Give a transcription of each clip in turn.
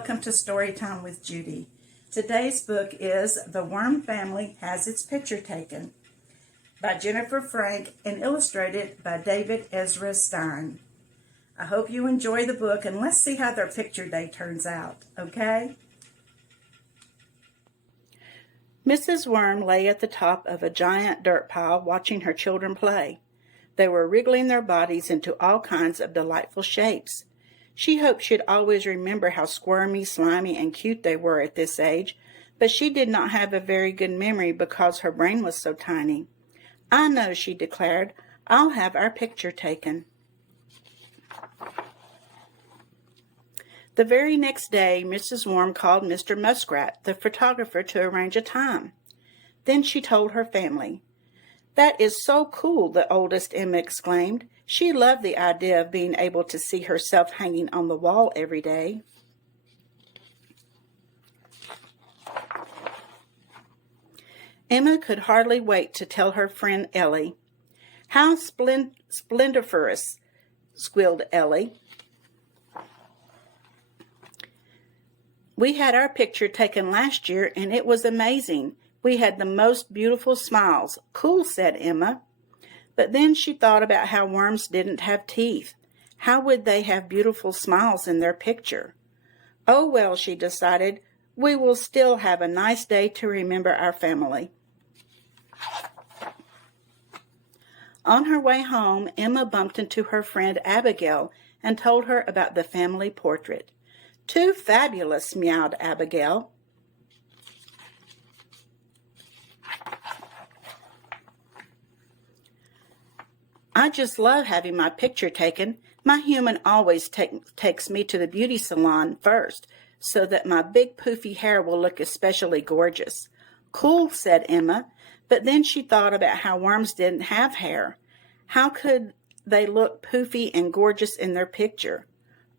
welcome to Storytime with Judy. Today's book is The Worm Family Has Its Picture Taken by Jennifer Frank and illustrated by David Ezra Stein. I hope you enjoy the book, and let's see how their picture day turns out, okay? Mrs. Worm lay at the top of a giant dirt pile watching her children play. They were wriggling their bodies into all kinds of delightful shapes. She hoped she'd always remember how squirmy, slimy, and cute they were at this age, but she did not have a very good memory because her brain was so tiny. "I know," she declared. "I'll have our picture taken." The very next day, Mrs. Worm called Mr. Muskrat, the photographer, to arrange a time. Then she told her family. "That is so cool," the oldest Emma exclaimed. She loved the idea of being able to see herself hanging on the wall every day. Emma could hardly wait to tell her friend Ellie. "How splendiferous," squealed Ellie. "We had our picture taken last year, and it was amazing. We had the most beautiful smiles." "Cool," said Emma. But then she thought about how worms didn't have teeth. How would they have beautiful smiles in their picture? "Oh, well," she decided, "we will still have a nice day to remember our family." On her way home, Emma bumped into her friend Abigail and told her about the family portrait. "Too fabulous," meowed Abigail. "I just love having my picture taken. My human always takes me to the beauty salon first, so that my big poofy hair will look especially gorgeous." "Cool," said Emma, but then she thought about how worms didn't have hair. How could they look poofy and gorgeous in their picture?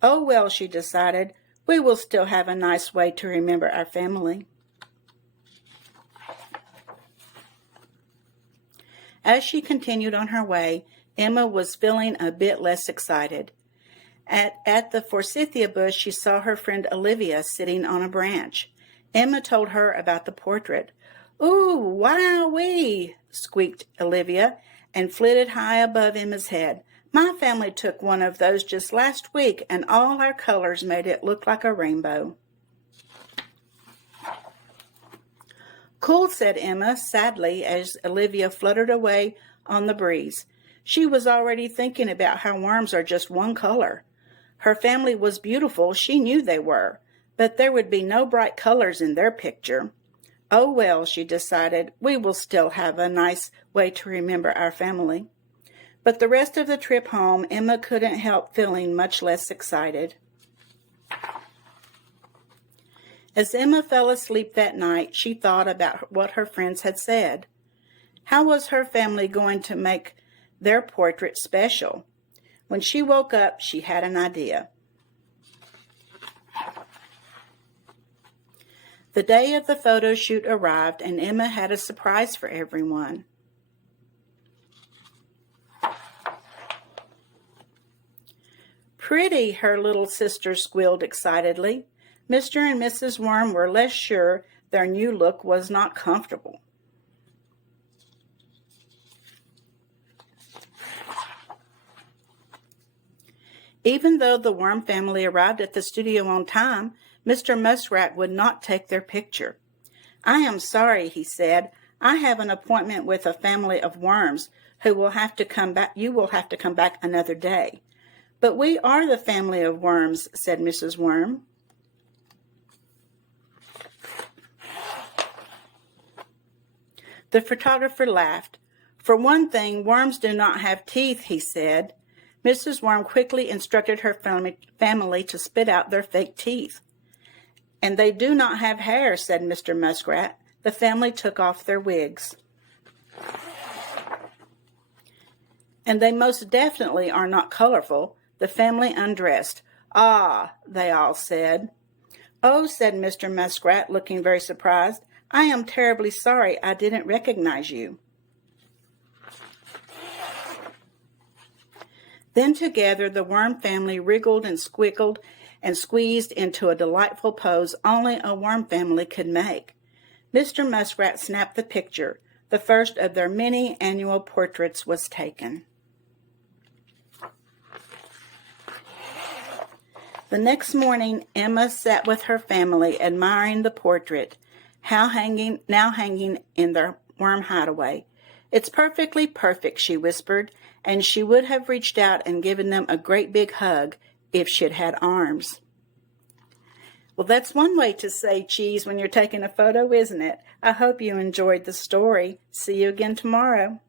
"Oh, well," she decided, "we will still have a nice way to remember our family." As she continued on her way, Emma was feeling a bit less excited. At the forsythia bush, she saw her friend Olivia sitting on a branch. Emma told her about the portrait. "Ooh, wowee!" squeaked Olivia, and flitted high above Emma's head. "My family took one of those just last week, and all our colors made it look like a rainbow." "Cool," said Emma sadly as Olivia fluttered away on the breeze. She was already thinking about how worms are just one color. Her family was beautiful, she knew they were, but there would be no bright colors in their picture. "Oh, well," she decided, "we will still have a nice way to remember our family." But the rest of the trip home, Emma couldn't help feeling much less excited. As Emma fell asleep that night, she thought about what her friends had said. How was her family going to make their portrait special? When she woke up, she had an idea. The day of the photo shoot arrived, and Emma had a surprise for everyone. "Pretty," her little sister squealed excitedly. Mr. and Mrs. Worm were less sure their new look was not comfortable. Even though the Worm family arrived at the studio on time, Mr. Muskrat would not take their picture. "I am sorry," he said. "I have an appointment with a family of worms who will have to come back. You will have to come back another day." "But we are the family of worms," said Mrs. Worm. The photographer laughed. "For one thing, worms do not have teeth," he said. Mrs. Worm quickly instructed her family to spit out their fake teeth. "And they do not have hair," said Mr. Muskrat. The family took off their wigs. "And they most definitely are not colorful." The family undressed. "Ah," they all said. "Oh," said Mr. Muskrat, looking very surprised. "I am terribly sorry I didn't recognize you." Then together the worm family wriggled and squiggled and squeezed into a delightful pose only a worm family could make. Mr. Muskrat snapped the picture. The first of their many annual portraits was taken. The next morning, Emma sat with her family admiring the portrait, now hanging in their worm hideaway. "It's perfectly perfect," she whispered, and she would have reached out and given them a great big hug if she'd had arms. Well, that's one way to say cheese when you're taking a photo, isn't it? I hope you enjoyed the story. See you again tomorrow.